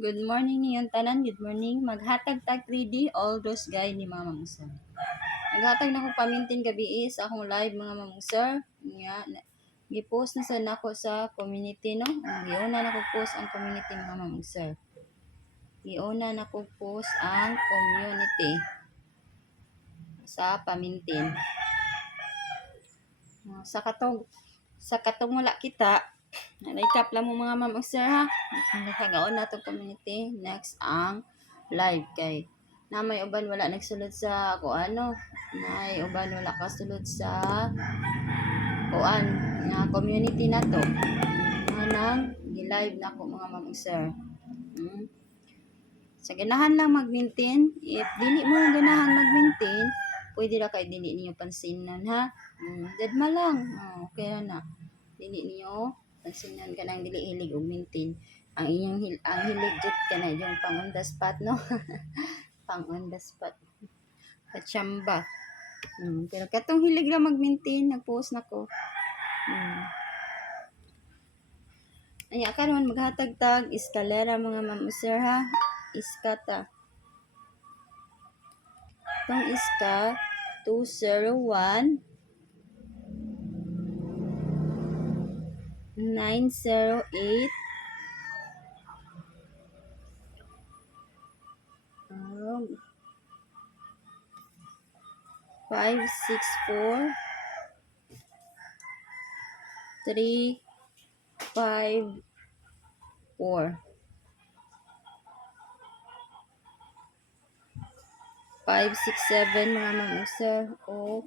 Good morning niyong tanan, good morning. Maghatag tag 3D all those guy ni Mama Musa. Naghatag na ko pamintin gabi sa akong live mga mamungsir. Nga, gi-post na sa nako sa community no. Giuna na ko post ang community mga mamungsir. Giuna na ko post ang community sa pamintin. Sa katong wala kita, na-recap lang mo mga mamungsir ha. Nakagaon na itong community. Next ang live kay na may uban wala nagsulod sa kuano, may uban wala kasulod sa kuan nga community na to. Nang gi-live na ko mga mamungsir. Sa ganahan lang mag-maintain, if dili mo ganahan mag-maintain, pwede ra kay dili niyo pansinan ha. Dedma lang. Okay na. Dili niyo pansinan ka nang dili hilig og maintain. Ang inyong ang hilig jud ka na yung pang on the spot no. Pang on the spot. Kachamba. Pero katong hilig ra mag-maintain, nag-post na ko. Ay, karon maghatag-tag eskalera mga mamusir ha. Iskata. Itong iska 201 908 564 354 567 mga mamungsir o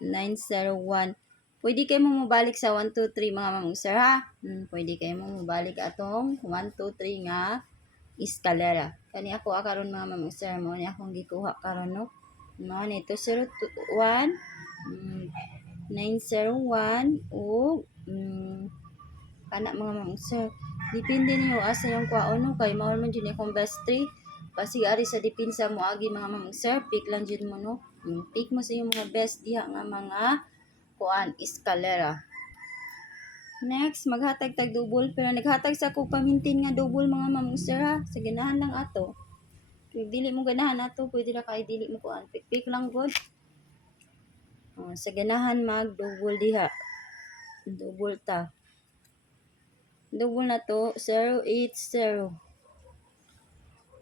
901. Pwede kayo mo mabalik sa 1, 2, 3 mga mamungsir ha. Pwede kayo mo mabalik atong 1, 2, 3 nga eskalera. Kani ako karon mga mamungsir mo ni akong gikuha karon no. Mo ni 201 901 o kana mga mamungsir. Depende niyo asa yung kwaon no kay mao man jud akong best 3. Basig ari sa dipinsa mo agi mga mamungsir, pick lang jud mo no. Pick mo sa iyong mga best diha nga mga kuan eskalera. Next, maghatag tag double pero naghatag sa ko pamintin nga double mga mamungsir ha. Sa ganahan lang ato. Kung dili mo ganahan ato, pwede ra kay dili mo kuan. Pick lang gud. Sa ganahan mag double diha. Double ta. Double na to 080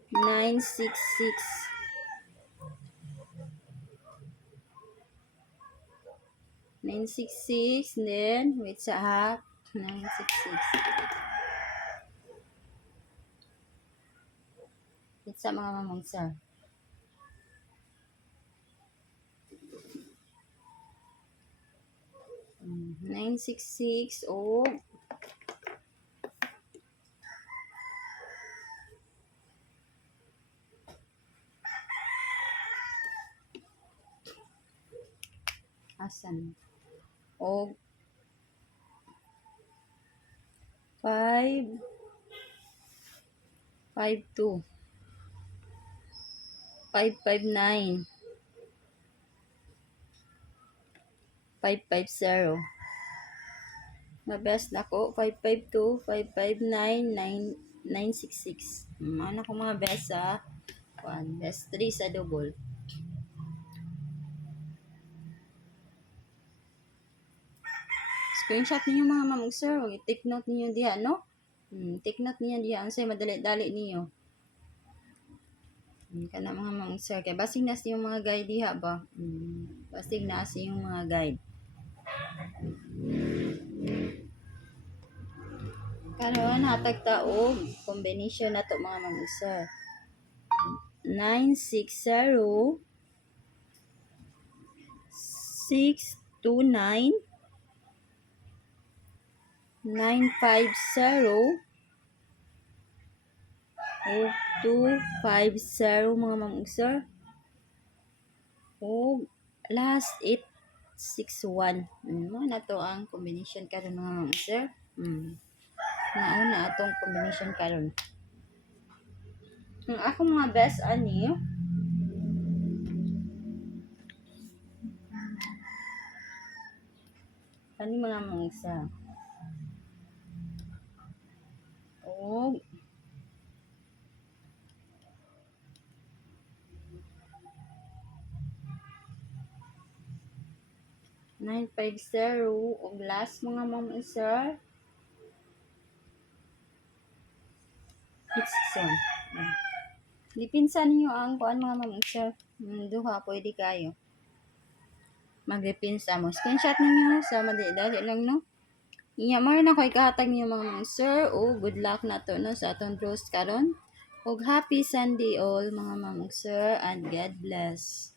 966 966 then wait sa half 966 wait sa mga mamungsir 966 o asan o 552 559 550 mabest nako 552 559 966 ano ko mga best sa best 3 sa double. Screenshot niyo mga mamungsir, i-take note niyo diha no. Take note niyo diha unsay madali-dali niyo. Kana mga mamungsir kay basig na yung mga guide diha ba. Basig na yung mga guide. Karon hatag ta og combination nato mga mamungsir. 960 629 950 o 250 mga mamungsir o last 861 mo na to ang combination karon mga mamungsir. Nauna atong combination karon. Ang akong mga best ani mga mamungsir o 950 ug last mga ma'am and sir. It's son. Dipinsa ninyo ang kuan mga ma'am and sir. Duha pwede kayo. Magdipinsa mo. Screenshot ninyo sa madali lang no. Iya mo na ko'y kahatag niyo mga sir o good luck na to no sa atong draws karon. Og happy Sunday all mga ma'am sir and God bless.